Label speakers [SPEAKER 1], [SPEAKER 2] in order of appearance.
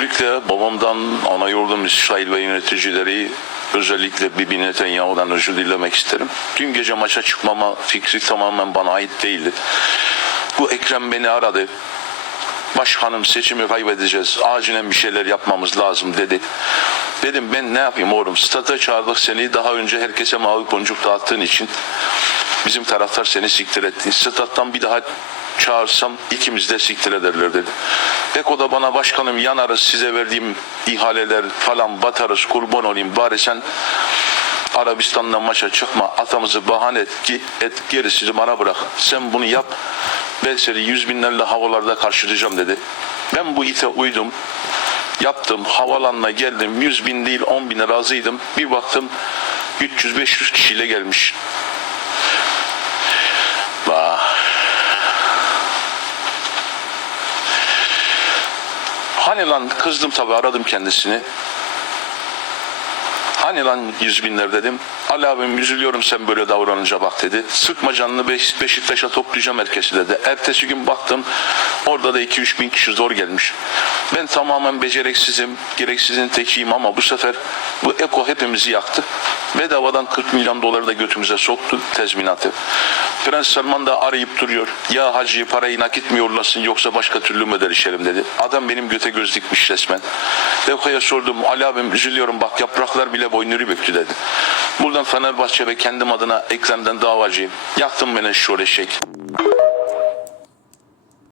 [SPEAKER 1] Özellikle babamdan, ana yurdum İsrail ve yöneticileri özellikle Bibi Netanyahu'dan özür dilemek isterim. Dün gece maça çıkmama fikri tamamen bana ait değildi. Bu Ekrem beni aradı. Başkanım seçimi kaybedeceğiz. Acilen bir şeyler yapmamız lazım dedi. Dedim ben ne yapayım oğlum? Stada çağırdık seni. Daha önce herkese mavi boncuk dağıttığın için bizim taraftar seni siktir etti. Stat'tan bir daha çağırsam ikimiz de siktir ederler dedi. Beko da bana başkanım yanarız size verdiğim ihaleler falan batarız kurban olayım bari sen Arabistan'dan maça çıkma atamızı bahane et ki et gerisini bana bırak. Sen bunu yap ben seni yüz binlerle havalarda karşılayacağım dedi. Ben bu ite uydum. Yaptım havalanına geldim yüz bin değil on bine razıydım. Bir baktım 300-500 kişiyle gelmiş. Hani lan kızdım tabii aradım kendisini. Hani lan yüz binler dedim. Ali abim üzülüyorum sen böyle davranınca bak dedi. Sıkma canını Beş- Beşiktaş'a toplayacağım herkesi dedi. Ertesi gün baktım orada da 2-3 bin kişi zor gelmiş. Ben tamamen beceriksizim, gereksizin tekiyim ama bu sefer bu Eko hepimizi yaktı. Bedavadan 40 milyon doları da götümüze soktu tezminatı. Prens Salman da arayıp duruyor. Ya hacı parayı nakit mi yollasın yoksa başka türlü mü ödeşelim dedi. Adam benim göte göz dikmiş resmen. Eko'ya sordum Ali abim üzülüyorum bak yapraklar bile boynunu büktü dedi. Buradan Fenerbahçe ve kendim adına Ekrem'den davacıyım. Yaktın beni şu eşek.